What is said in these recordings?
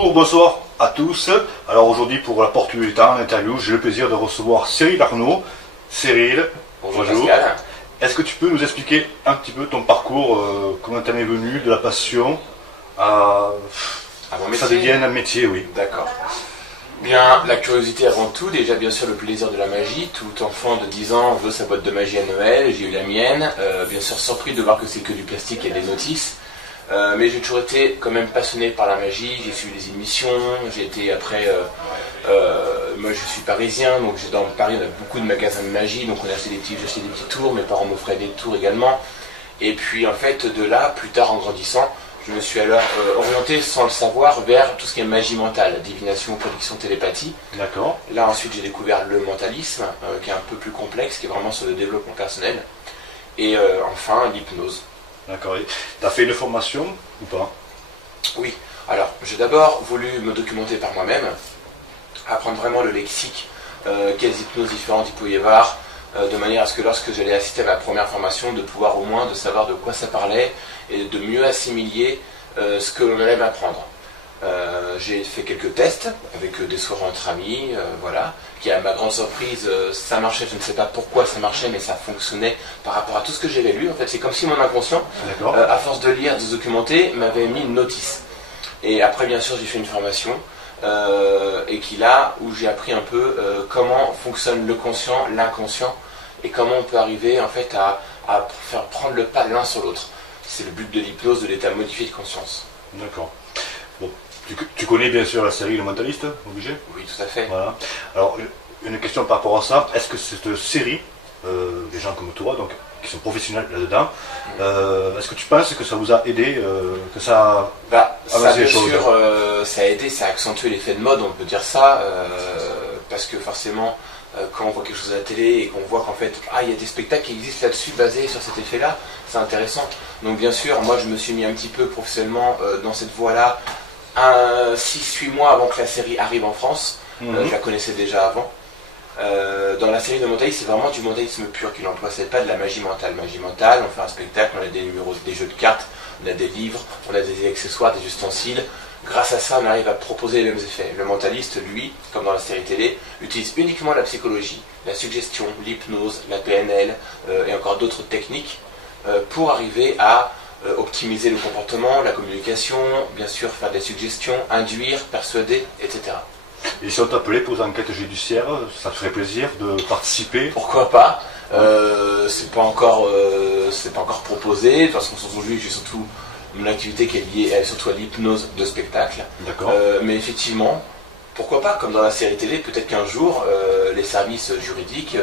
Bonjour, bonsoir à tous. Alors aujourd'hui pour la porte du temps, l'interview, j'ai le plaisir de recevoir Cyril Arnaud. Cyril, bonjour. Pascal. Est-ce que tu peux nous expliquer un petit peu ton parcours, comment t'en es venu de la passion à ça devienne un métier, oui. D'accord. Bien, la curiosité avant tout, déjà bien sûr le plaisir de la magie. Tout enfant de 10 ans veut sa boîte de magie à Noël, j'ai eu la mienne. Bien sûr surpris de voir que c'est que du plastique et des notices. Mais j'ai toujours été quand même passionné par la magie, j'ai suivi les émissions, j'ai été après, moi je suis parisien, donc dans Paris on a beaucoup de magasins de magie, donc on a acheté j'ai acheté des petits tours, mes parents m'offraient des tours également. Et puis en fait de là, plus tard en grandissant, je me suis alors orienté sans le savoir vers tout ce qui est magie mentale, divination, prédiction, télépathie. D'accord. Là ensuite j'ai découvert le mentalisme, qui est un peu plus complexe, qui est vraiment sur le développement personnel. Et enfin l'hypnose. D'accord. Tu as fait une formation ou pas? Oui. Alors, j'ai d'abord voulu me documenter par moi-même, apprendre vraiment le lexique, quelles hypnoses différentes il pouvait y avoir, de manière à ce que lorsque j'allais assister à ma première formation, de pouvoir au moins de savoir de quoi ça parlait et de mieux assimiler ce que l'on allait m'apprendre. J'ai fait quelques tests avec des soirées entre amis, voilà, qui à ma grande surprise, ça marchait, je ne sais pas pourquoi ça marchait, mais ça fonctionnait par rapport à tout ce que j'avais lu. En fait, c'est comme si mon inconscient, à force de lire, de se documenter, m'avait mis une notice. Et après, bien sûr, j'ai fait une formation, et où j'ai appris un peu comment fonctionne le conscient, l'inconscient, et comment on peut arriver en fait à faire prendre le pas l'un sur l'autre. C'est le but de l'hypnose, de l'état modifié de conscience. D'accord. Bon, tu connais bien sûr la série Le Mentaliste, obligé? Oui, tout à fait. Voilà. Alors, une question par rapport à ça, est-ce que cette série, des gens comme toi, donc, qui sont professionnels là-dedans, est-ce que tu penses que ça vous a aidé, que ça a avancé les choses? Bien sûr, ça a aidé, ça a accentué l'effet de mode, on peut dire ça, parce que forcément, quand on voit quelque chose à la télé et qu'on voit qu'en fait, il y a des spectacles qui existent là-dessus basés sur cet effet-là, c'est intéressant. Donc bien sûr, moi je me suis mis un petit peu professionnellement dans cette voie-là, 6-8 mois avant que la série arrive en France. Je la connaissais déjà avant. Dans la série de Mentalisme, c'est vraiment du mentalisme pur qu'il emploie, c'est pas de la magie mentale. Magie mentale, on fait un spectacle, on a des numéros, des jeux de cartes, on a des livres, on a des accessoires, des ustensiles. Grâce à ça, on arrive à proposer les mêmes effets. Le mentaliste, lui, comme dans la série télé, utilise uniquement la psychologie, la suggestion, l'hypnose, la PNL et encore d'autres techniques pour arriver à optimiser le comportement, la communication, bien sûr faire des suggestions, induire, persuader, etc. Et si on t'appelait pour les enquêtes judiciaires, ça te ferait plaisir de participer? Pourquoi pas? C'est pas encore proposé. De toute façon, aujourd'hui, j'ai surtout mon activité qui est liée surtout à l'hypnose de spectacle. D'accord. Mais effectivement, pourquoi pas? Comme dans la série télé, peut-être qu'un jour, les services juridiques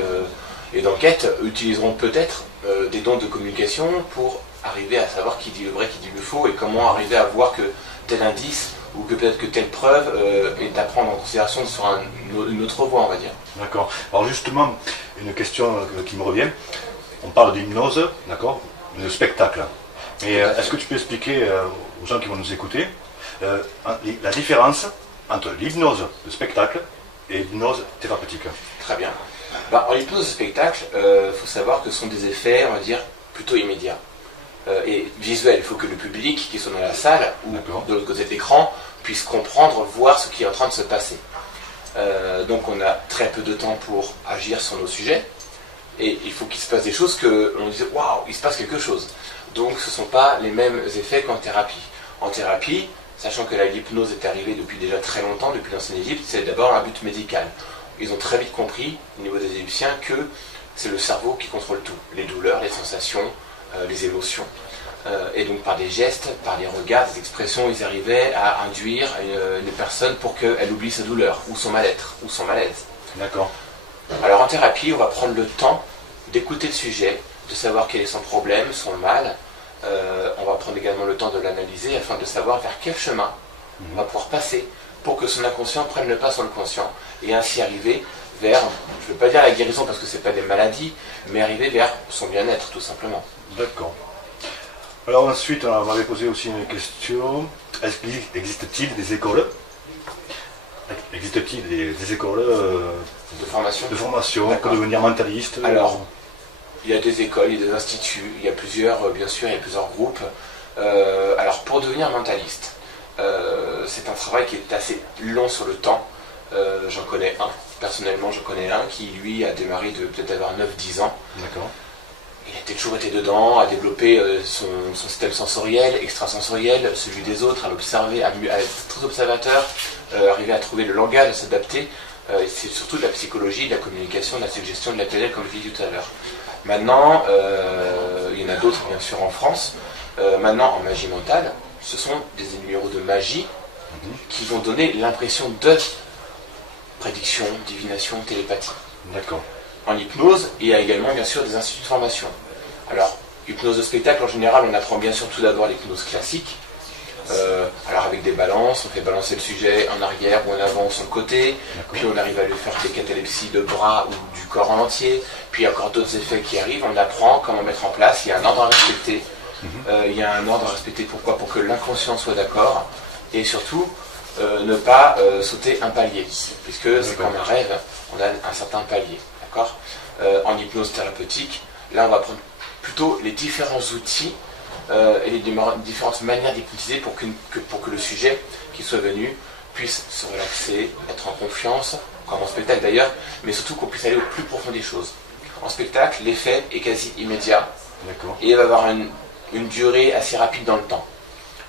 et d'enquête utiliseront peut-être des dons de communication pour arriver à savoir qui dit le vrai, qui dit le faux, et comment arriver à voir que tel indice ou que peut-être que telle preuve est à prendre en considération sur une autre voie, on va dire. D'accord. Alors justement, une question qui me revient. On parle d'hypnose, d'accord, de spectacle. Et est-ce que tu peux expliquer aux gens qui vont nous écouter la différence entre l'hypnose de spectacle et l'hypnose thérapeutique? Très bien. En hypnose de spectacle, faut savoir que ce sont des effets, on va dire, plutôt immédiats. Et visuels. Il faut que le public qui soit dans la salle ou de l'autre côté de l'écran puisse comprendre, voir ce qui est en train de se passer. Donc on a très peu de temps pour agir sur nos sujets. Et il faut qu'il se passe des choses que on dise waouh, il se passe quelque chose. Donc ce ne sont pas les mêmes effets qu'en thérapie. En thérapie, sachant que l'hypnose est arrivée depuis déjà très longtemps, depuis l'ancienne Égypte, c'est d'abord un but médical. Ils ont très vite compris, au niveau des Égyptiens, que c'est le cerveau qui contrôle tout. Les douleurs, les sensations, les émotions. Et donc par des gestes, par des regards, des expressions, ils arrivaient à induire une personne pour qu'elle oublie sa douleur, ou son mal-être, ou son malaise. D'accord. Alors en thérapie, on va prendre le temps d'écouter le sujet, de savoir quel est son problème, son mal. On va prendre également le temps de l'analyser afin de savoir vers quel chemin on va pouvoir passer pour que son inconscient prenne le pas sur le conscient et ainsi arriver vers, je ne veux pas dire la guérison parce que ce n'est pas des maladies, mais arriver vers son bien-être tout simplement. D'accord. Alors ensuite, on m'avait posé aussi une question. Existe-t-il des écoles des écoles de formation pour devenir mentaliste? Alors, il y a des écoles, il y a des instituts, il y a plusieurs, bien sûr, il y a plusieurs groupes. Alors, pour devenir mentaliste, c'est un travail qui est assez long sur le temps. J'en connais un, personnellement j'en connais un qui lui a démarré de peut-être avoir 9-10 ans. D'accord. Il a toujours été dedans, à développer son système sensoriel, extrasensoriel, celui des autres, à l'observer, à être très observateur, arriver à trouver le langage, à s'adapter. C'est surtout de la psychologie, de la communication, de la suggestion, de la PNL, comme je l'ai dit tout à l'heure. Maintenant, il y en a d'autres bien sûr en France. Maintenant, en magie mentale, ce sont des numéros de magie qui vont donner l'impression de prédiction, divination, télépathie. D'accord. En hypnose, il y a également bien sûr des instituts de formation. Alors, hypnose de spectacle, en général, on apprend bien sûr tout d'abord l'hypnose classique. Alors avec des balances, on fait balancer le sujet en arrière ou en avant ou sur le côté, puis on arrive à lui faire des catalepsies de bras ou du corps en entier, puis il y a encore d'autres effets qui arrivent, on apprend comment mettre en place, il y a un ordre à respecter. Il y a un ordre à respecter, pourquoi? Pour que l'inconscient soit d'accord, et surtout ne pas sauter un palier, puisque c'est comme un rêve, on a un certain palier, d'accord? En hypnose thérapeutique, là on va prendre plutôt les différents outils et les différentes manières d'hypnotiser pour que le sujet qui soit venu puisse se relaxer, être en confiance, comme en spectacle d'ailleurs, mais surtout qu'on puisse aller au plus profond des choses. En spectacle, l'effet est quasi immédiat, et il va avoir une durée assez rapide dans le temps.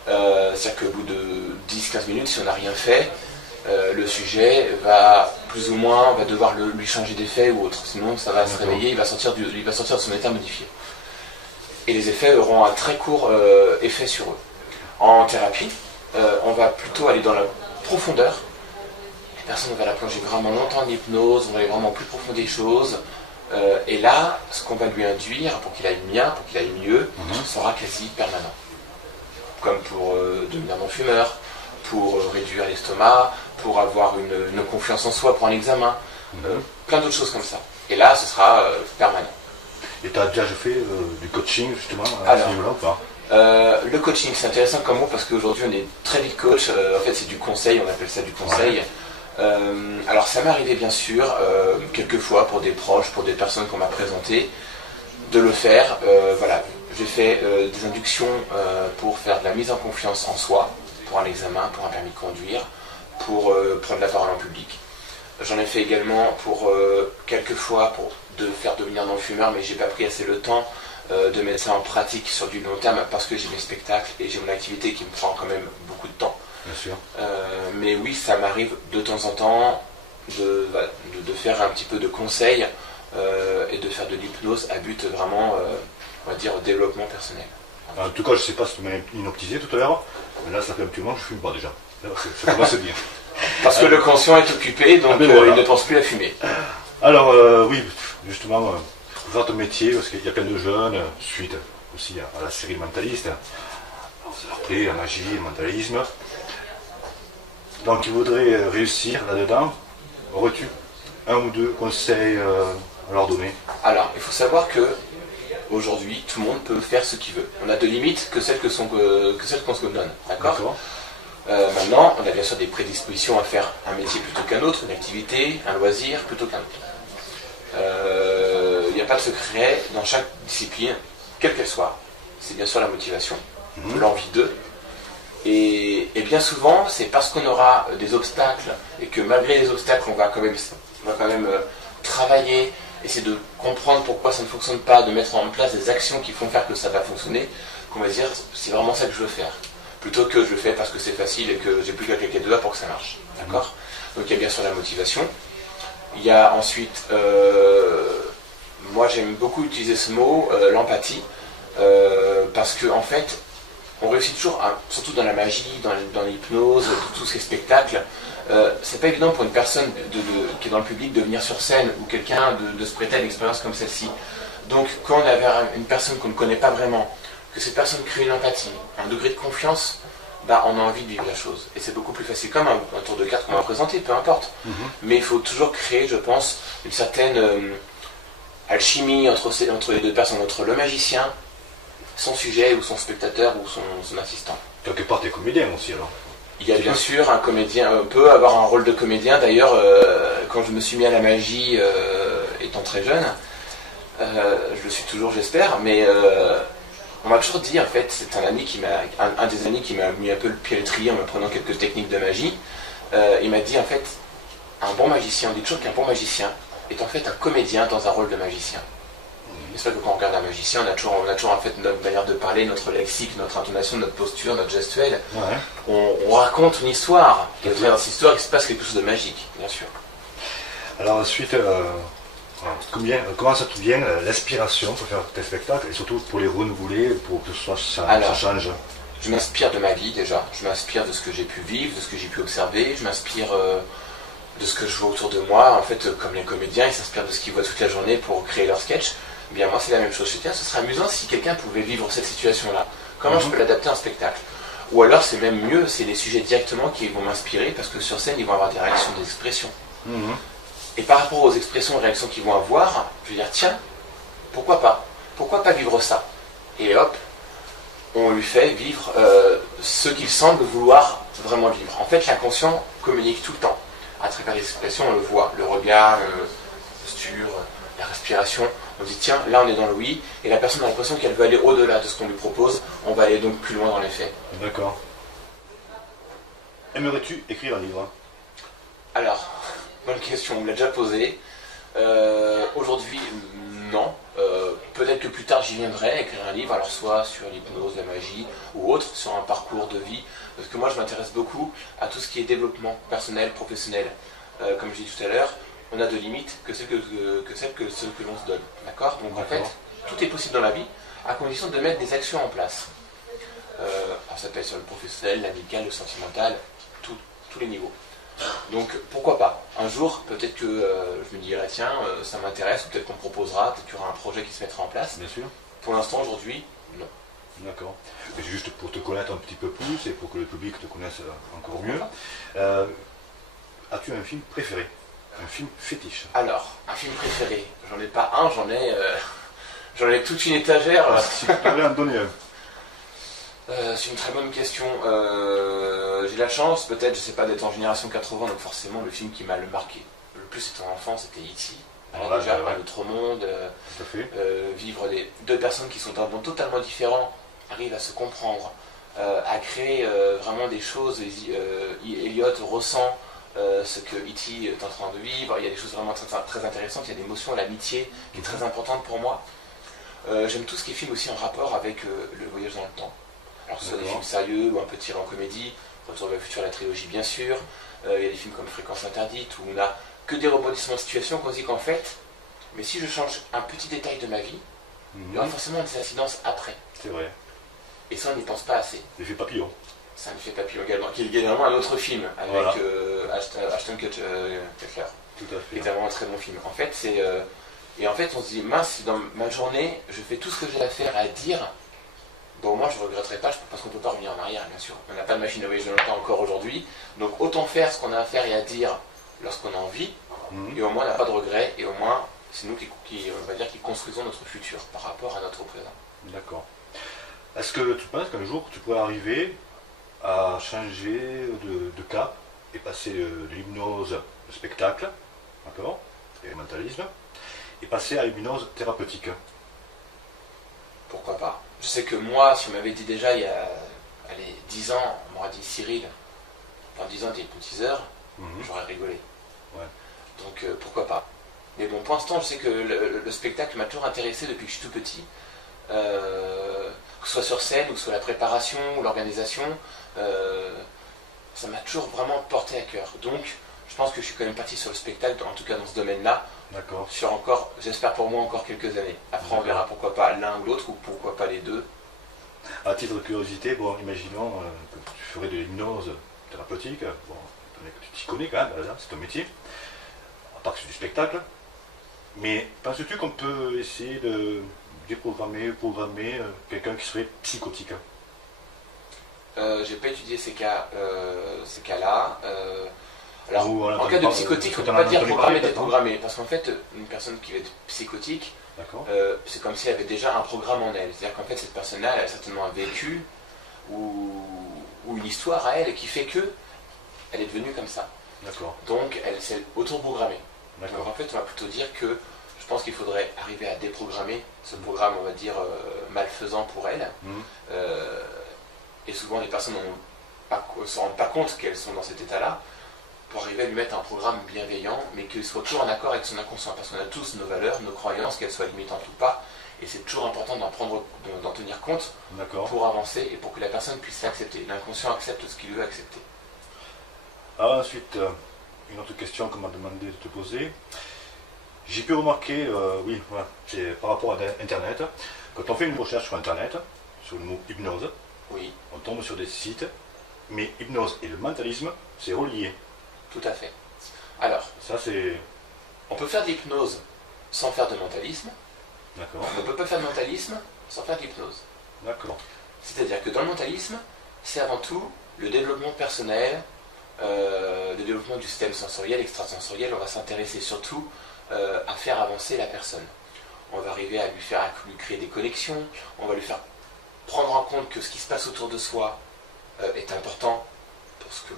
C'est-à-dire qu'au bout de 10-15 minutes, si on n'a rien fait, le sujet va plus ou moins, on va devoir lui changer d'effet ou autre, sinon ça va se réveiller, il va sortir de son état modifié. Et les effets auront un très court effet sur eux. En thérapie, on va plutôt aller dans la profondeur. La personne va la plonger vraiment longtemps en hypnose, on va aller vraiment au plus profond des choses. Et là, ce qu'on va lui induire pour qu'il aille bien, pour qu'il aille mieux, sera quasi permanent. Comme pour devenir non-fumeur, pour réduire l'estomac, pour avoir une confiance en soi pour un examen, plein d'autres choses comme ça. Et là, ce sera permanent. Et tu as déjà fait du coaching justement à ce niveau-là ou pas? Le coaching, c'est intéressant comme mot parce qu'aujourd'hui on est très vite coach. En fait, c'est du conseil, on appelle ça du conseil. Alors, ça m'est arrivé bien sûr, quelques fois pour des proches, pour des personnes qu'on m'a présentées, de le faire. Voilà, j'ai fait des inductions pour faire de la mise en confiance en soi, pour un examen, pour un permis de conduire, pour prendre la parole en public. J'en ai fait également pour quelques fois pour faire devenir non-fumeur, mais j'ai pas pris assez le temps de mettre ça en pratique sur du long terme parce que j'ai mes spectacles et j'ai mon activité qui me prend quand même beaucoup de temps. Bien sûr. Mais oui, ça m'arrive de temps en temps de faire un petit peu de conseils et de faire de l'hypnose à but vraiment, on va dire, au développement personnel. En tout cas, je sais pas si tu m'as hypnotisé tout à l'heure, mais là, ça fait un petit moment que je fume pas déjà. Ça commence bien. Parce que le conscient est occupé, donc voilà. Il ne pense plus à fumer. Alors, oui, justement, votre métier, parce qu'il y a plein de jeunes, suite aussi à la série Mentaliste, après la magie, le mentalisme. Donc, ils voudraient réussir là-dedans. Aurais-tu un ou deux conseils à leur donner? Alors, il faut savoir que aujourd'hui, tout le monde peut faire ce qu'il veut. On a de limites que celles qu'on se donne. D'accord. Maintenant, on a bien sûr des prédispositions à faire un métier plutôt qu'un autre, une activité, un loisir plutôt qu'un autre. Il n'y a pas de secret dans chaque discipline, quelle qu'elle soit. C'est bien sûr la motivation, l'envie d'eux. Et bien souvent, c'est parce qu'on aura des obstacles et que malgré les obstacles, on va quand même travailler, essayer de comprendre pourquoi ça ne fonctionne pas, de mettre en place des actions qui font faire que ça va fonctionner, qu'on va dire c'est vraiment ça que je veux faire. Plutôt que je le fais parce que c'est facile et que j'ai plus qu'à claquer les doigts pour que ça marche. D'accord ? Donc il y a bien sûr la motivation. Il y a ensuite, moi j'aime beaucoup utiliser ce mot, l'empathie, parce que en fait, on réussit toujours, surtout dans la magie, dans l'hypnose, tout ce qui est spectacle, c'est pas évident pour une personne qui est dans le public de venir sur scène ou quelqu'un de se prêter à une expérience comme celle-ci. Donc quand on a une personne qu'on ne connaît pas vraiment, que cette personne crée une empathie, un degré de confiance, bah, on a envie de vivre la chose. Et c'est beaucoup plus facile, comme un tour de cartes qu'on va présenter, peu importe. Mais il faut toujours créer, je pense, une certaine alchimie entre les deux personnes, entre le magicien, son sujet ou son spectateur ou son assistant. Quelque part, tu es comédien aussi alors. Il y a bien sûr un comédien, on peut avoir un rôle de comédien. D'ailleurs, quand je me suis mis à la magie étant très jeune, je le suis toujours j'espère, mais On m'a toujours dit, en fait, c'est un ami qui m'a, un des amis qui m'a mis un peu le pied à l'étrier en m'apprenant quelques techniques de magie. Il m'a dit, en fait, un bon magicien, on dit toujours qu'un bon magicien est en fait un comédien dans un rôle de magicien. C'est vrai que quand on regarde un magicien, on a toujours en fait notre manière de parler, notre lexique, notre intonation, notre posture, notre gestuelle. Ouais. On raconte une histoire. Et au travers de cette histoire, il se passe quelque chose de magique, bien sûr. Alors ensuite, comment ça te vient l'inspiration pour faire tes spectacles et surtout pour les renouveler, pour que ça change? Je m'inspire de ma vie déjà, je m'inspire de ce que j'ai pu vivre, de ce que j'ai pu observer, je m'inspire de ce que je vois autour de moi. En fait, comme les comédiens, ils s'inspirent de ce qu'ils voient toute la journée pour créer leur sketch. Eh bien moi c'est la même chose. Je me dis, ce serait amusant si quelqu'un pouvait vivre cette situation-là. Comment je peux l'adapter en spectacle? Ou alors c'est même mieux, c'est les sujets directement qui vont m'inspirer parce que sur scène ils vont avoir des réactions, des expressions. Et par rapport aux expressions et réactions qu'ils vont avoir, je vais dire tiens, pourquoi pas? Pourquoi pas vivre ça? Et hop, on lui fait vivre ce qu'il semble vouloir vraiment vivre. En fait l'inconscient communique tout le temps. À travers les expressions on le voit, le regard, la posture, la respiration. On dit tiens, là on est dans le oui, et la personne a l'impression qu'elle veut aller au-delà de ce qu'on lui propose, on va aller donc plus loin dans les faits. D'accord. Aimerais-tu écrire un livre? Alors, bonne question, on me l'a déjà posée. Aujourd'hui, non. Peut-être que plus tard j'y viendrai, écrire un livre, alors soit sur l'hypnose, la magie, ou autre, sur un parcours de vie, parce que moi je m'intéresse beaucoup à tout ce qui est développement personnel, professionnel. Comme je dis tout à l'heure, on a de limites que celles que l'on se donne. D'accord? Donc en fait, tout est possible dans la vie, à condition de mettre des actions en place. Alors ça peut être sur le professionnel, l'amical, le sentimental, tous les niveaux. Donc pourquoi pas? Un jour, peut-être que je me dirai, tiens, ça m'intéresse, ou peut-être qu'on me proposera, peut-être qu'il y aura un projet qui se mettra en place. Bien sûr. Pour l'instant, aujourd'hui, non. D'accord. Et juste pour te connaître un petit peu plus et pour que le public te connaisse encore mieux, as-tu un film préféré? Un film fétiche? Alors, un film préféré, j'en ai pas un, j'en ai toute une étagère. Si tu devais en donner un. C'est une très bonne question. J'ai la chance, peut-être, je sais pas, d'être en génération 80, donc forcément le film qui m'a le marqué le plus étant enfant, c'était E.T. Alors déjà, un autre monde, vivre deux personnes qui sont d'un monde totalement différent, arrivent à se comprendre, à créer vraiment des choses. Elliot ressent ce que E.T. est en train de vivre. Il y a des choses vraiment très intéressantes. Il y a l'émotion, l'amitié qui est très importante pour moi. J'aime tout ce qui est film aussi en rapport avec le voyage dans le temps. Alors que ce soit des films sérieux ou un peu tirés en comédie. Retour vers le futur, la trilogie bien sûr. Il y a des films comme Fréquence interdite où on a que des rebondissements de situation qu'on se dit qu'en fait, mais si je change un petit détail de ma vie, il y aura forcément des incidences après. C'est vrai. Et ça, on n'y pense pas assez. L'effet papillon. C'est un effet papillon également, qui est également un autre film avec Ashton Kutcher. Tout à fait. Qui est vraiment un très bon film. En fait, et en fait, on se dit, mince, si dans ma journée, je fais tout ce que j'ai à faire, à dire, bon, au moins, je ne regretterai pas, parce qu'on ne peut pas revenir en arrière, bien sûr. On n'a pas de machine à voyager dans le temps encore aujourd'hui. Donc, autant faire ce qu'on a à faire et à dire lorsqu'on a envie, et au moins, on n'a pas de regrets, et au moins, c'est nous qui construisons notre futur par rapport à notre présent. D'accord. Est-ce que tu penses qu'un jour, tu pourrais arriver à changer de cap et passer de l'hypnose au spectacle, d'accord, expérimentalisme, et passer à l'hypnose thérapeutique? Pourquoi pas? Je sais que moi, si on m'avait dit déjà il y a 10 ans, on m'aurait dit Cyril, dans 10 ans t'es hypnotiseur, j'aurais rigolé. Ouais. Donc pourquoi pas? Mais bon, pour l'instant, je sais que le spectacle m'a toujours intéressé depuis que je suis tout petit. Que ce soit sur scène, ou que ce soit la préparation, ou l'organisation, ça m'a toujours vraiment porté à cœur. Donc, je pense que je suis quand même parti sur le spectacle, en tout cas dans ce domaine-là, sur encore, j'espère pour moi, encore quelques années. Après, on verra pourquoi pas l'un ou l'autre, ou pourquoi pas les deux. À titre de curiosité, bon, imaginons que tu ferais de l'hypnose thérapeutique, bon, tu t'y connais quand même, c'est ton métier, à part que c'est du spectacle, mais penses-tu qu'on peut essayer de déprogrammer, programmer quelqu'un qui serait psychotique? J'ai pas étudié ces cas-là. Alors, en cas de psychotique, on ne peut pas dire programmer, déprogrammer, parce qu'en fait, une personne qui va être psychotique, c'est comme si elle avait déjà un programme en elle. C'est-à-dire qu'en fait, cette personne-là, elle a certainement un vécu ou une histoire à elle qui fait que elle est devenue comme ça. Donc, elle s'est auto-programmée. Donc, en fait, on va plutôt dire que je pense qu'il faudrait arriver à déprogrammer ce programme, on va dire, malfaisant pour elles. Et souvent, les personnes ne se rendent pas compte qu'elles sont dans cet état-là, pour arriver à lui mettre un programme bienveillant, mais qu'il soit toujours en accord avec son inconscient. Parce qu'on a tous nos valeurs, nos croyances, qu'elles soient limitantes ou pas. Et c'est toujours important d'en tenir compte pour avancer et pour que la personne puisse l'accepter. L'inconscient accepte ce qu'il veut accepter. Alors ensuite, une autre question qu'on m'a demandé de te poser. J'ai pu remarquer, c'est par rapport à Internet, quand on fait une recherche sur Internet, sur le mot hypnose, on tombe sur des sites, mais hypnose et le mentalisme, c'est relié. Tout à fait. Alors, ça c'est... On peut faire de l'hypnose sans faire de mentalisme. D'accord. On ne peut pas faire de mentalisme sans faire de l'hypnose. D'accord. C'est-à-dire que dans le mentalisme, c'est avant tout le développement personnel, le développement du système sensoriel, extrasensoriel. On va s'intéresser surtout à faire avancer la personne. On va arriver à lui créer des connexions, on va lui faire prendre en compte que ce qui se passe autour de soi est important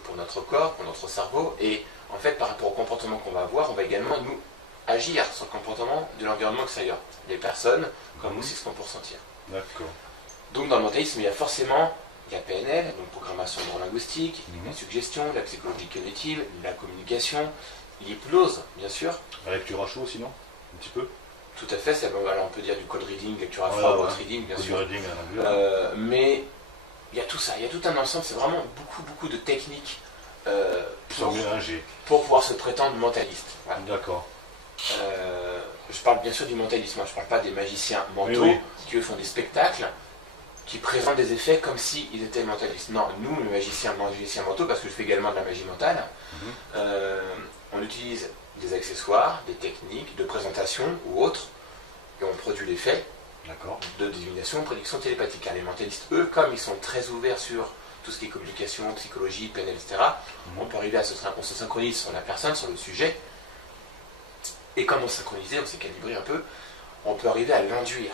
pour notre corps, pour notre cerveau, et en fait par rapport au comportement qu'on va avoir, on va également nous agir sur le comportement de l'environnement extérieur, les personnes, comme aussi ce qu'on peut ressentir. D'accord. Donc dans le mentalisme, il y a forcément la PNL, donc programmation neurolinguistique, la suggestion, la psychologie cognitive, la communication, l'hypnose, bien sûr. La lecture à chaud, sinon, un petit peu. Tout à fait, alors on peut dire du code reading, lecture à froid, code reading, bien sûr. Reading, mais il y a tout ça, il y a tout un ensemble, c'est vraiment beaucoup de techniques pour pouvoir se prétendre mentaliste. Voilà. D'accord. Je parle bien sûr du mentalisme, je ne parle pas des magiciens mentaux qui eux font des spectacles qui présentent des effets comme s'ils étaient mentalistes. Non, nous, les magiciens mentaux, parce que je fais également de la magie mentale, on utilise des accessoires, des techniques de présentation ou autres, et on produit l'effet de divination, prédiction télépathique. Les mentalistes, eux, comme ils sont très ouverts sur tout ce qui est communication, psychologie, PNL, etc., on peut arriver on se synchronise sur la personne, sur le sujet, et comme on s'est synchronisé, on s'est calibré un peu, on peut arriver à l'induire,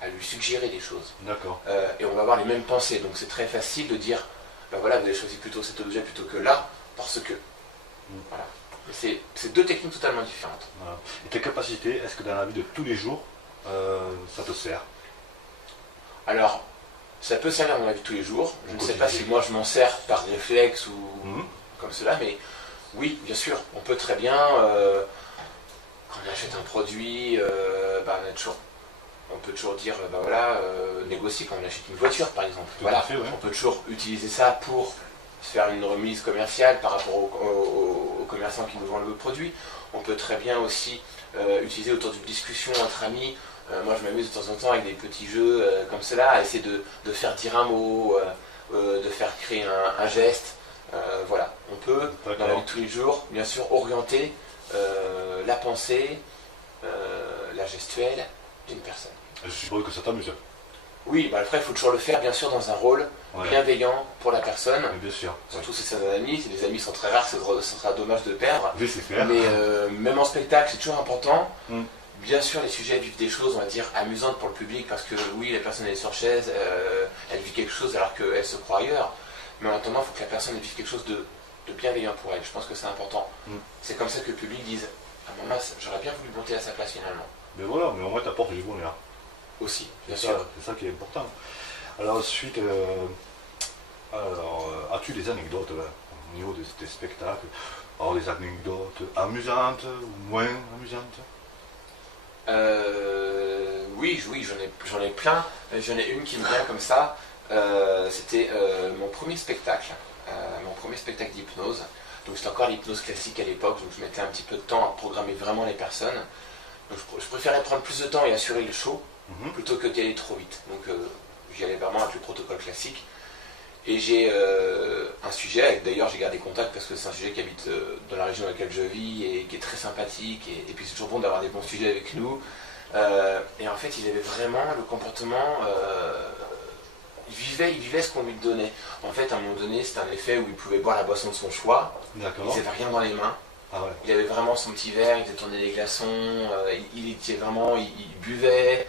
à lui suggérer des choses. D'accord. Et on va avoir les mêmes pensées, donc c'est très facile de dire, ben voilà, vous avez choisi plutôt cet objet plutôt que là, parce que... Voilà. C'est deux techniques totalement différentes. Voilà. Et tes capacités, est-ce que dans la vie de tous les jours, ça te sert? Alors, ça peut servir dans la vie de tous les jours. Je ne sais pas si moi je m'en sers par réflexe ou comme cela, mais oui, bien sûr, on peut très bien, quand on achète un produit, on peut toujours dire, négocier quand on achète une voiture par exemple. On peut toujours utiliser ça pour faire une remise commerciale par rapport aux commerçants qui nous vendent le produit. On peut très bien aussi utiliser autour d'une discussion entre amis. Moi je m'amuse de temps en temps avec des petits jeux comme cela, à essayer de faire dire un mot, de faire créer un geste. Voilà, on peut dans la vie de tous les jours, bien sûr, orienter la pensée, la gestuelle d'une personne. Je suppose que ça t'amuse. Oui, après il faut toujours le faire bien sûr dans un rôle bienveillant pour la personne. Bien sûr. Surtout si c'est un ami, si les amis sont très rares, ce sera dommage de perdre. Oui, c'est clair. Mais même en spectacle, c'est toujours important. Bien sûr, les sujets vivent des choses, on va dire, amusantes pour le public, parce que oui, la personne elle est sur chaise, elle vit quelque chose alors qu'elle se croit ailleurs. Mais en attendant, il faut que la personne vive quelque chose de bienveillant pour elle. Je pense que c'est important. C'est comme ça que le public dise, ah maman, j'aurais bien voulu monter à sa place finalement. Mais voilà, mais au moins t'apportes du bonheur. Aussi, bien sûr. C'est ça qui est important. Alors ensuite, as-tu des anecdotes au niveau des spectacles? Alors des anecdotes amusantes ou moins amusantes? Oui, j'en ai plein. J'en ai une qui me vient comme ça. C'était mon premier spectacle d'hypnose. Donc c'était encore l'hypnose classique à l'époque, donc je mettais un petit peu de temps à programmer vraiment les personnes. Donc je préférais prendre plus de temps et assurer le show plutôt que d'y aller trop vite. Donc j'y allais vraiment avec le protocole classique. Et j'ai un sujet, d'ailleurs j'ai gardé contact parce que c'est un sujet qui habite dans la région dans laquelle je vis et qui est très sympathique. Et puis c'est toujours bon d'avoir des bons sujets avec nous. Et en fait il avait vraiment le comportement... Il vivait ce qu'on lui donnait. En fait, à un moment donné, c'était un effet où il pouvait boire la boisson de son choix. Il n'avait rien dans les mains. Il avait vraiment son petit verre, il faisait tourner des glaçons, il buvait.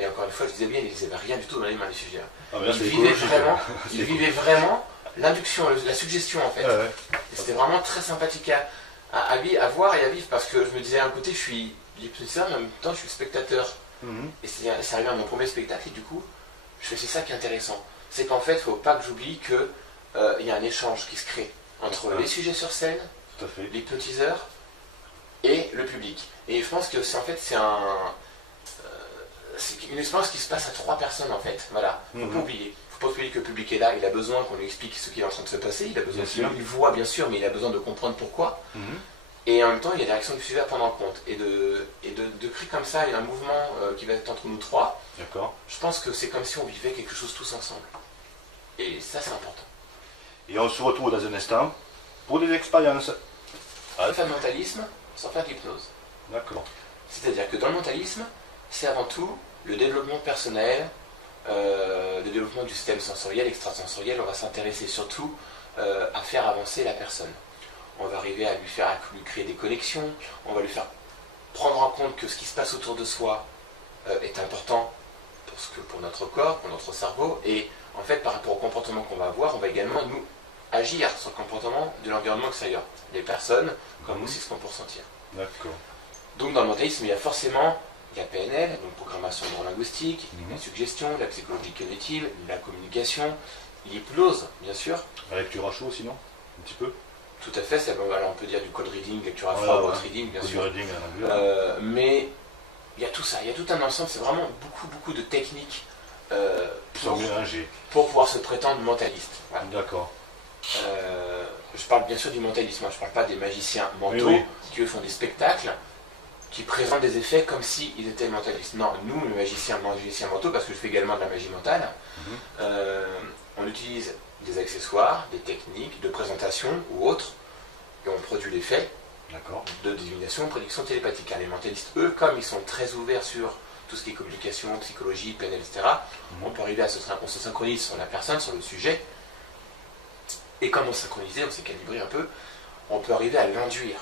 Et encore une fois, je disais bien, il n'avait rien du tout dans les mains, les sujets. Il vivait vraiment l'induction, la suggestion, en fait. Et c'était vraiment très sympathique à voir et à vivre, parce que je me disais, d'un côté, je suis l'hypnotiseur, mais en même temps je suis spectateur. Mhm. Et c'est arrivé à mon premier spectacle, et du coup, c'est ça qui est intéressant. C'est qu'en fait, il ne faut pas que j'oublie qu'il y a un échange qui se crée entre les sujets sur scène, Tout à fait. l'hypnotiseur et le public. Et je pense que c'est une expérience qui se passe à 3 personnes en fait. Voilà, faut pas oublier. Faut pas oublier que le public est là, il a besoin qu'on lui explique ce qui est en train de se passer, il a besoin il voit bien sûr, mais il a besoin de comprendre pourquoi. Et en même temps, il y a des réactions du sujet à prendre en compte. Et de créer comme ça, il y a un mouvement qui va être entre nous 3. D'accord. Je pense que c'est comme si on vivait quelque chose tous ensemble. Et ça, c'est important. Et on se retrouve dans un instant pour des expériences. Sans faire de mentalisme, sans faire d'hypnose. D'accord. C'est-à-dire que dans le mentalisme, c'est avant tout le développement personnel, le développement du système sensoriel, extrasensoriel. On va s'intéresser surtout à faire avancer la personne. On va arriver à lui créer des connexions, on va lui faire prendre en compte que ce qui se passe autour de soi est important pour notre corps, pour notre cerveau, et en fait par rapport au comportement qu'on va avoir, on va également nous agir sur le comportement de l'environnement extérieur, les personnes, comme aussi ce qu'on peut ressentir. D'accord. Donc dans le mentalisme, il y a forcément la PNL, donc programmation neurolinguistique, la suggestion, la psychologie cognitive, la communication, l'hypnose, bien sûr. La lecture à chaud, sinon un petit peu. Tout à fait, alors on peut dire du code reading, lecture à froid, voice reading, bien sûr. Reading en anglais. Mais il y a tout ça, il y a tout un ensemble, c'est vraiment beaucoup de techniques pour pouvoir se prétendre mentaliste. Voilà. D'accord. Je parle bien sûr du mentalisme, je ne parle pas des magiciens mentaux qui eux font des spectacles, qui présentent des effets comme s'ils étaient mentalistes. Non, nous, les magiciens mentaux, parce que je fais également de la magie mentale, on utilise des accessoires, des techniques de présentation ou autres, et on produit l'effet de divination, prédiction télépathique. Les mentalistes, eux, comme ils sont très ouverts sur tout ce qui est communication, psychologie, PNL, etc., on peut arriver on se synchronise sur la personne, sur le sujet, et comme on s'est synchronisé, on s'est calibré un peu, on peut arriver à l'induire,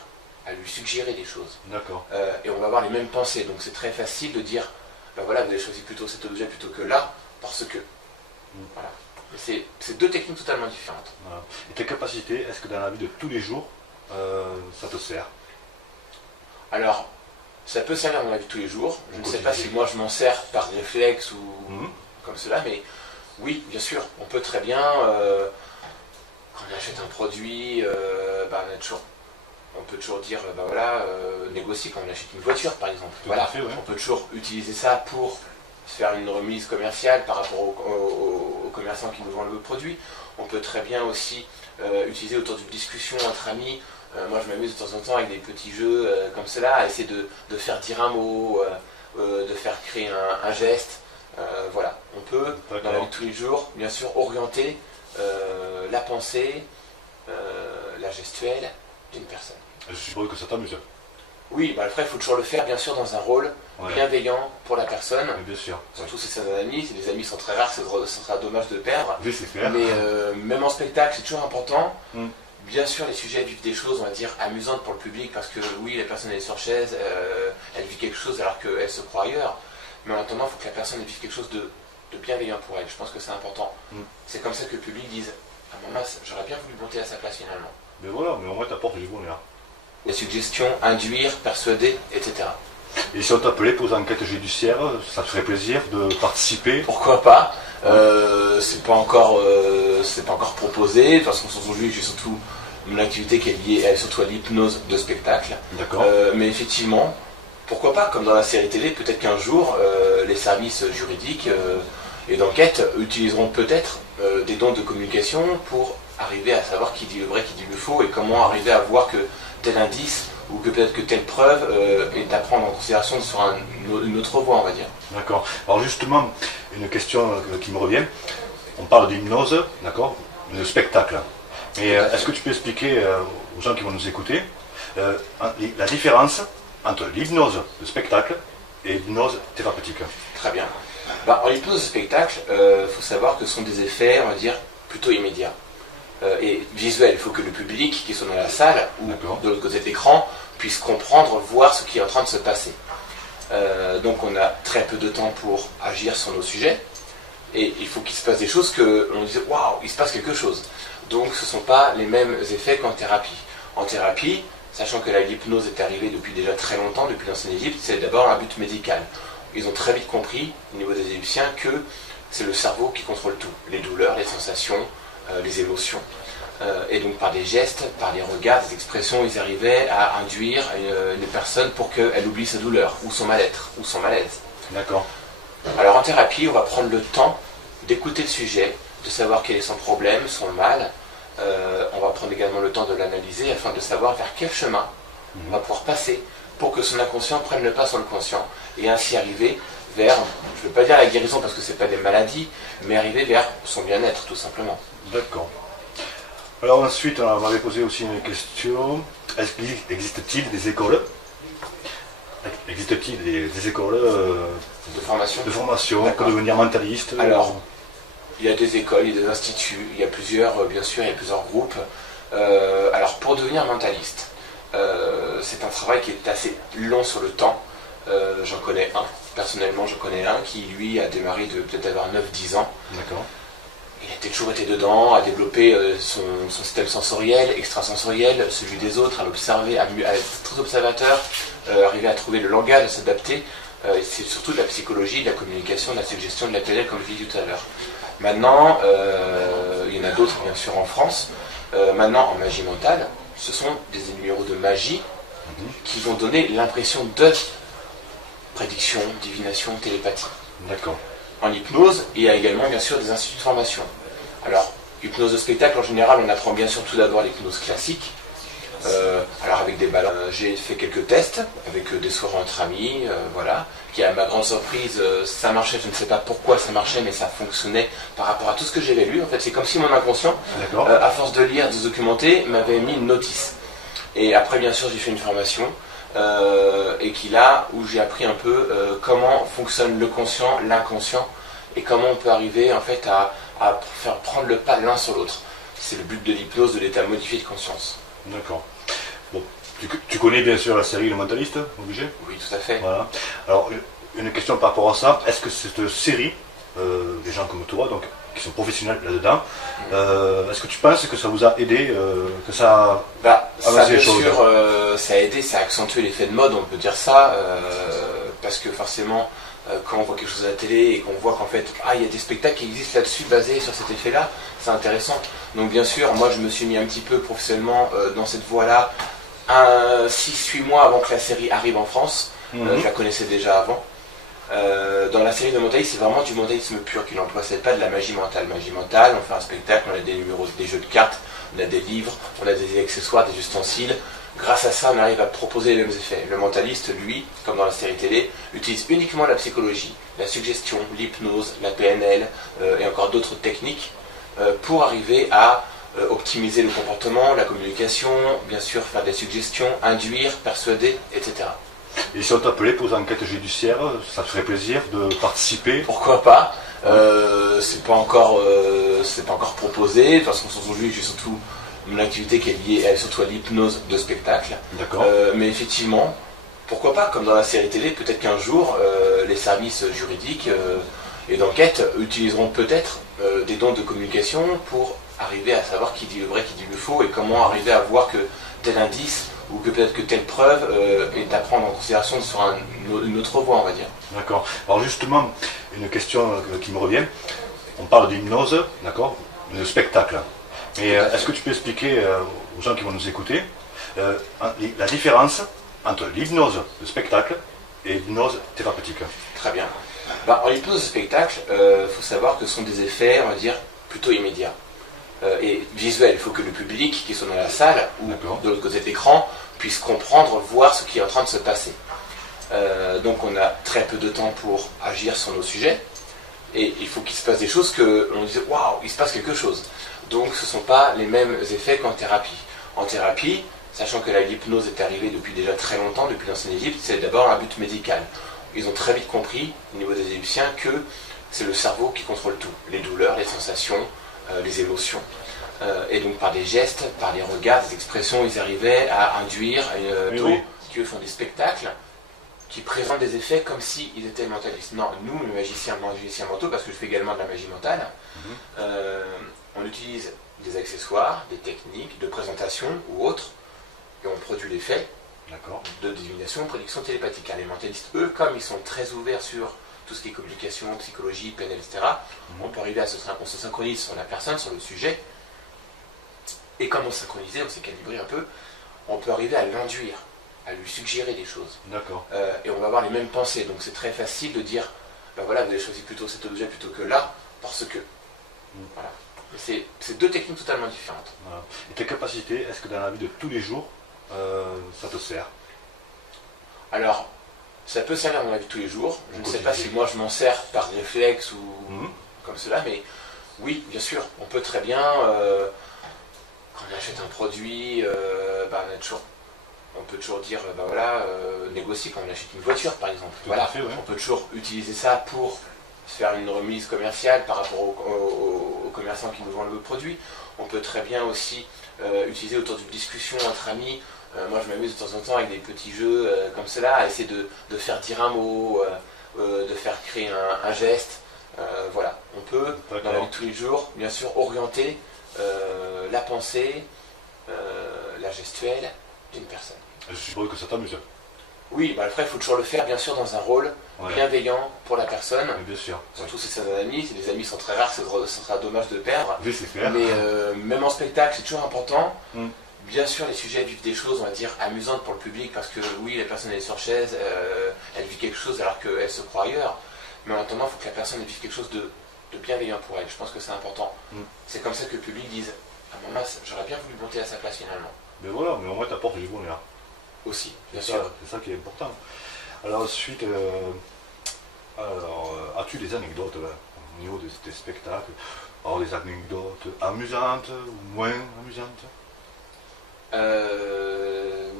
à lui suggérer des choses. D'accord. Et on va avoir les mêmes pensées, donc c'est très facile de dire, ben voilà, vous avez choisi plutôt cet objet plutôt que là, parce que. Voilà. C'est 2 techniques totalement différentes. Voilà. Et tes capacités, est-ce que dans la vie de tous les jours, ça te sert? Alors, ça peut servir dans la vie de tous les jours. Je ne sais pas si moi je m'en sers par réflexe ou comme cela, mais oui, bien sûr, on peut très bien, quand on achète un produit, on peut toujours dire, négocier quand on achète une voiture par exemple. On peut toujours utiliser ça pour faire une remise commerciale par rapport aux commerçants qui nous vendent le produit. On peut très bien aussi utiliser autour d'une discussion entre amis. Moi je m'amuse de temps en temps avec des petits jeux comme cela, à essayer de faire dire un mot, de faire créer un geste. Voilà, on peut dans la vie de tous les jours, bien sûr, orienter la pensée, la gestuelle d'une personne. Je suppose que ça t'amuse. Oui, après il faut toujours le faire bien sûr dans un rôle bienveillant pour la personne. Bien sûr. Surtout si c'est un ami, si les amis sont très rares, ce sera dommage de perdre. Oui, c'est clair. Mais même en spectacle, c'est toujours important. Bien sûr, les sujets vivent des choses, on va dire, amusantes pour le public, parce que oui, la personne elle est sur chaise, elle vit quelque chose alors qu'elle se croit ailleurs. Mais en attendant, il faut que la personne vive quelque chose de bienveillant pour elle. Je pense que c'est important. C'est comme ça que le public dise « Ah maman, j'aurais bien voulu monter à sa place finalement ». Mais voilà, mais au moins t'apportes du bonheur. La suggestion, induire, persuader, etc. Et si on t'appelait pour une enquête judiciaire, ça te ferait plaisir de participer? Pourquoi pas? C'est pas encore proposé. De toute façon, aujourd'hui, j'ai surtout mon activité qui est liée surtout à l'hypnose de spectacle. D'accord. Mais effectivement, pourquoi pas? Comme dans la série télé, peut-être qu'un jour, les services juridiques et d'enquête utiliseront peut-être des dons de communication pour arriver à savoir qui dit le vrai, qui dit le faux, et comment arriver à voir que tel indice ou que peut-être que telle preuve est à prendre en considération sur une autre voie, on va dire. D'accord. Alors justement, une question qui me revient. On parle d'hypnose, d'accord, de spectacle. Et est-ce que tu peux expliquer aux gens qui vont nous écouter la différence entre l'hypnose de spectacle et l'hypnose thérapeutique? Très bien. En hypnose de spectacle, faut savoir que ce sont des effets, on va dire, plutôt immédiats. Et visuel, il faut que le public qui soit dans la salle ou de l'autre côté de l'écran puisse comprendre, voir ce qui est en train de se passer. Donc on a très peu de temps pour agir sur nos sujets et il faut qu'il se passe des choses que l'on dise waouh, il se passe quelque chose. Donc ce ne sont pas les mêmes effets qu'en thérapie. En thérapie, sachant que l'hypnose est arrivée depuis déjà très longtemps, depuis l'ancienne Égypte, c'est d'abord un but médical. Ils ont très vite compris, au niveau des Égyptiens, que c'est le cerveau qui contrôle tout. Les douleurs, les sensations, les émotions. Et donc par des gestes, par des regards, des expressions, ils arrivaient à induire une personne pour qu'elle oublie sa douleur, ou son mal-être, ou son malaise. D'accord. Alors en thérapie, on va prendre le temps d'écouter le sujet, de savoir quel est son problème, son mal. On va prendre également le temps de l'analyser afin de savoir vers quel chemin on va pouvoir passer pour que son inconscient prenne le pas sur le conscient et ainsi arriver vers, je ne veux pas dire la guérison parce que ce n'est pas des maladies, mais arriver vers son bien-être tout simplement. D'accord. Alors ensuite, on m'avait posé aussi une question. Existe-t-il des écoles des écoles de formation pour devenir mentaliste? Alors, il y a des écoles, il y a des instituts, il y a plusieurs, bien sûr, il y a plusieurs groupes. Alors, pour devenir mentaliste, c'est un travail qui est assez long sur le temps. J'en connais un, personnellement j'en connais un qui lui a démarré de peut-être avoir 9-10 ans. D'accord. Il a toujours été dedans, à développer son système sensoriel, extrasensoriel, celui des autres, à l'observer, à être très observateur, arriver à trouver le langage, à s'adapter. C'est surtout de la psychologie, de la communication, de la suggestion, de la PNL, comme je l'ai dit tout à l'heure. Maintenant, il y en a d'autres bien sûr en France. Maintenant, en magie mentale, ce sont des numéros de magie qui vont donner l'impression de prédiction, divination, télépathie. D'accord. En hypnose, il y a également bien sûr des instituts de formation. Alors, hypnose de spectacle, en général, on apprend bien sûr tout d'abord l'hypnose classique. Alors avec des ballons, j'ai fait quelques tests avec des soirées entre amis, voilà, qui à ma grande surprise, ça marchait, je ne sais pas pourquoi ça marchait, mais ça fonctionnait par rapport à tout ce que j'avais lu. En fait, c'est comme si mon inconscient, à force de lire, de se documenter, m'avait mis une notice. Et après, bien sûr, j'ai fait une formation, et qui là, où j'ai appris un peu comment fonctionne le conscient, l'inconscient, et comment on peut arriver en fait à faire prendre le pas l'un sur l'autre. C'est le but de l'hypnose, de l'état modifié de conscience. D'accord. Bon, tu connais bien sûr la série Le Mentaliste, obligé? Oui, tout à fait. Voilà. Alors, une question par rapport à ça. Est-ce que cette série, des gens comme toi, donc, qui sont professionnels là-dedans, est-ce que tu penses que ça vous a aidé, que ça a avancé les choses? Bien sûr, ça a aidé, ça a accentué l'effet de mode, on peut dire ça, parce que forcément, quand on voit quelque chose à la télé et qu'on voit qu'en fait, il y a des spectacles qui existent là-dessus basés sur cet effet-là, c'est intéressant. Donc bien sûr, moi je me suis mis un petit peu professionnellement dans cette voie-là 6-8 mois avant que la série arrive en France. Je la connaissais déjà avant. Dans la série de Mentaliste, c'est vraiment du mentalisme pur qu'il emploie, c'est pas de la magie mentale. Magie mentale, on fait un spectacle, on a des numéros, des jeux de cartes, on a des livres, on a des accessoires, des ustensiles. Grâce à ça, on arrive à proposer les mêmes effets. Le mentaliste, lui, comme dans la série télé, utilise uniquement la psychologie, la suggestion, l'hypnose, la PNL et encore d'autres techniques pour arriver à optimiser le comportement, la communication, bien sûr faire des suggestions, induire, persuader, etc. Et si on t'appelait pour une enquête judiciaire, ça te ferait plaisir de participer? Pourquoi pas? C'est pas encore proposé. De toute façon, aujourd'hui, j'ai surtout mon activité qui est liée surtout à l'hypnose de spectacle. D'accord. Mais effectivement, pourquoi pas? Comme dans la série télé, peut-être qu'un jour, les services juridiques et d'enquête utiliseront peut-être des dons de communication pour arriver à savoir qui dit le vrai, qui dit le faux, et comment arriver à voir que tel indice ou que peut-être que telle preuve est à prendre en considération sur une autre voie, on va dire. D'accord. Alors justement, une question qui me revient. On parle d'hypnose, d'accord, de spectacle. Et est-ce que tu peux expliquer aux gens qui vont nous écouter la différence entre l'hypnose de spectacle et l'hypnose thérapeutique? Très bien. En hypnose de spectacle, faut savoir que ce sont des effets, on va dire, plutôt immédiats. Et visuels, il faut que le public qui soit dans la salle ou de l'autre côté de l'écran puisse comprendre, voir ce qui est en train de se passer. Donc on a très peu de temps pour agir sur nos sujets. Et il faut qu'il se passe des choses que l'on dise waouh, il se passe quelque chose. Donc ce ne sont pas les mêmes effets qu'en thérapie. En thérapie, sachant que l'hypnose est arrivée depuis déjà très longtemps, depuis l'ancienne Égypte, c'est d'abord un but médical. Ils ont très vite compris, au niveau des Égyptiens, que c'est le cerveau qui contrôle tout. Les douleurs, les sensations, les émotions. Et donc par des gestes, par des regards, des expressions, ils arrivaient à induire qui eux font des spectacles qui présentent des effets comme s'ils étaient mentalistes. Non, nous, les magiciens mentaux, parce que je fais également de la magie mentale, on utilise des accessoires, des techniques de présentation ou autres et on produit l'effet de divination, prédiction télépathique. Les mentalistes, eux, comme ils sont très ouverts sur tout ce qui est communication, psychologie, PNL, etc., on peut arriver on se synchronise sur la personne, sur le sujet, et comme on s'est synchronisé, on s'est calibré un peu, on peut arriver à l'induire, à lui suggérer des choses. Et on va avoir les mêmes pensées, donc c'est très facile de dire, ben voilà, vous avez choisi plutôt cet objet plutôt que là, parce que. Voilà. C'est deux techniques totalement différentes. Voilà. Et tes capacités, est-ce que dans la vie de tous les jours, ça te sert? Alors, ça peut servir dans la vie de tous les jours. Je ne sais pas si moi je m'en sers par réflexe ou comme cela, mais oui, bien sûr, on peut très bien, quand on achète un produit, on peut toujours dire, négocier quand on achète une voiture par exemple. On peut toujours utiliser ça pour faire une remise commerciale par rapport aux commerçants qui nous vendent le produit. On peut très bien aussi utiliser autour d'une discussion entre amis. Moi je m'amuse de temps en temps avec des petits jeux comme cela, à essayer de faire dire un mot, de faire créer un geste. Voilà, on peut dans la vie de tous les jours, bien sûr, orienter la pensée, la gestuelle d'une personne. Je suppose que ça t'amuse. Oui, après il faut toujours le faire bien sûr dans un rôle bienveillant pour la personne. Bien sûr. Surtout si c'est un ami, si les amis sont très rares, ce sera dommage de perdre. Oui, c'est clair. Mais même en spectacle, c'est toujours important. Bien sûr, les sujets vivent des choses, on va dire, amusantes pour le public, parce que oui, la personne elle est sur chaise, elle vit quelque chose alors qu'elle se croit ailleurs. Mais en attendant, il faut que la personne vive quelque chose de bienveillant pour elle. Je pense que c'est important. C'est comme ça que le public dise « Ah mon mince, j'aurais bien voulu monter à sa place finalement. » Mais voilà, mais au moins t'apportes du bonheur. Aussi, bien sûr. C'est ça qui est important. Alors ensuite, as-tu des anecdotes au niveau de tes spectacles? Alors des anecdotes amusantes ou moins amusantes?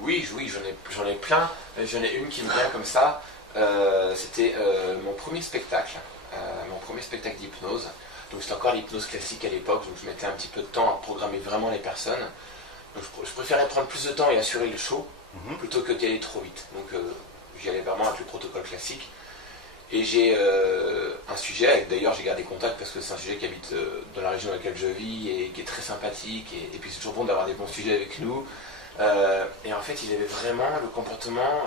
Oui, j'en ai plein. J'en ai une qui me vient comme ça. C'était mon premier spectacle d'hypnose. Donc c'était encore l'hypnose classique à l'époque, donc je mettais un petit peu de temps à programmer vraiment les personnes. Donc je préférais prendre plus de temps et assurer le show plutôt que d'y aller trop vite. Donc j'y allais vraiment avec le protocole classique. Et j'ai un sujet, d'ailleurs j'ai gardé contact parce que c'est un sujet qui habite dans la région dans laquelle je vis et qui est très sympathique. Et puis c'est toujours bon d'avoir des bons sujets avec nous. Et en fait il avait vraiment le comportement...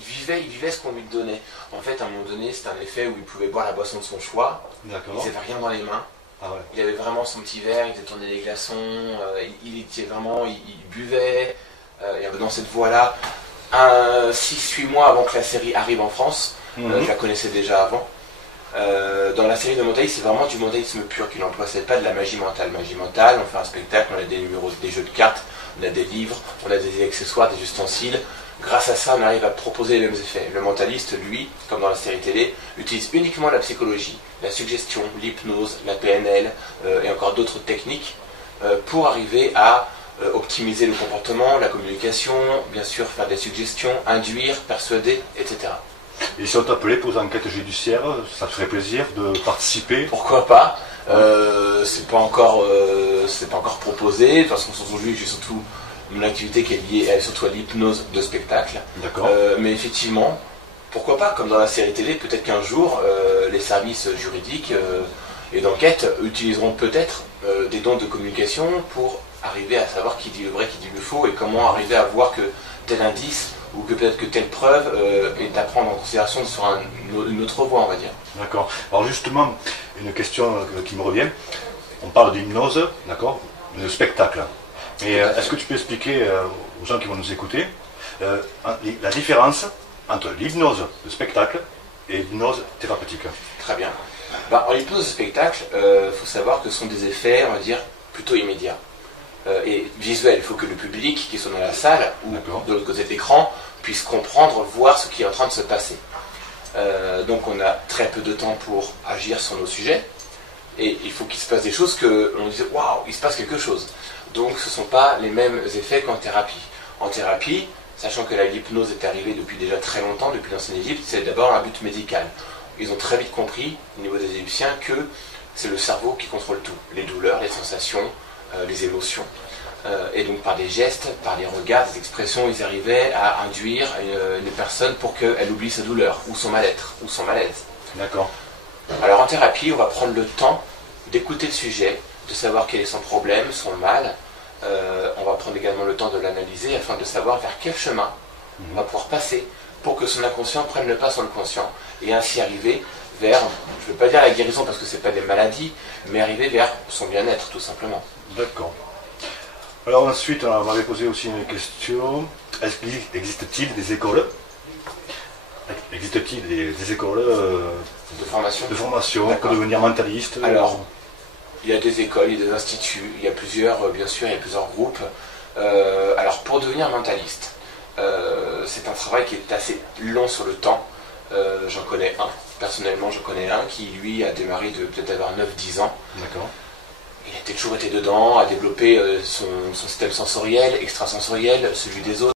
Il vivait ce qu'on lui donnait. En fait, à un moment donné, c'était un effet où il pouvait boire la boisson de son choix. Il n'avait rien dans les mains. Il avait vraiment son petit verre, il faisait tourner des glaçons, il buvait. Et dans cette voie-là, 6-8 mois avant que la série arrive en France, je la connaissais déjà avant. Dans la série de mentalisme, c'est vraiment du mentalisme pur qu'il emploie, c'est pas de la magie mentale. Magie mentale, on fait un spectacle, on a des numéros, des jeux de cartes, on a des livres, on a des accessoires, des ustensiles. Grâce à ça, on arrive à proposer les mêmes effets. Le mentaliste, lui, comme dans la série télé, utilise uniquement la psychologie, la suggestion, l'hypnose, la PNL et encore d'autres techniques pour arriver à optimiser le comportement, la communication, bien sûr faire des suggestions, induire, persuader, etc. Et si on t'appelait pour une enquête judiciaire, ça te ferait plaisir de participer? Pourquoi pas? C'est pas encore proposé. De toute façon, aujourd'hui, j'ai surtout mon activité qui est liée surtout à l'hypnose de spectacle. Mais effectivement, pourquoi pas, comme dans la série télé, peut-être qu'un jour, les services juridiques et d'enquête utiliseront peut-être des dons de communication pour arriver à savoir qui dit le vrai, qui dit le faux, et comment arriver à voir que tel indice, ou que peut-être que telle preuve est à prendre en considération sur une autre voie, on va dire. D'accord. Alors justement, une question qui me revient. On parle d'hypnose, d'accord, de spectacle. Et est-ce que tu peux expliquer aux gens qui vont nous écouter la différence entre l'hypnose de spectacle et l'hypnose thérapeutique? Très bien. En hypnose de spectacle, faut savoir que ce sont des effets, on va dire, plutôt immédiats. Et visuels, il faut que le public qui soit dans la salle ou de l'autre côté de l'écran puisse comprendre, voir ce qui est en train de se passer. Donc on a très peu de temps pour agir sur nos sujets. Et il faut qu'il se passe des choses que l'on dise « Waouh, il se passe quelque chose ». Donc ce ne sont pas les mêmes effets qu'en thérapie. En thérapie, sachant que l'hypnose est arrivée depuis déjà très longtemps, depuis l'ancienne Égypte, c'est d'abord un but médical. Ils ont très vite compris, au niveau des Égyptiens, que c'est le cerveau qui contrôle tout. Les douleurs, les sensations, les émotions. Et donc par des gestes, par des regards, des expressions, ils arrivaient à induire une personne pour qu'elle oublie sa douleur, ou son mal-être, ou son malaise. D'accord. Alors en thérapie, on va prendre le temps d'écouter le sujet, de savoir quel est son problème, son mal, On va prendre également le temps de l'analyser afin de savoir vers quel chemin on va pouvoir passer pour que son inconscient prenne le pas sur le conscient et ainsi arriver vers, je ne veux pas dire la guérison parce que ce n'est pas des maladies, mais arriver vers son bien-être tout simplement. D'accord. Alors ensuite, on m'avait posé aussi une question. Existe-t-il des écoles des écoles De formation pour devenir mentaliste? Alors, il y a des écoles, il y a des instituts, il y a plusieurs, bien sûr, il y a plusieurs groupes. Alors, pour devenir mentaliste, c'est un travail qui est assez long sur le temps. J'en connais un, personnellement j'en connais un qui lui a démarré de peut-être avoir 9-10 ans. D'accord. Il a toujours été dedans, a développé son système sensoriel, extrasensoriel, celui des autres.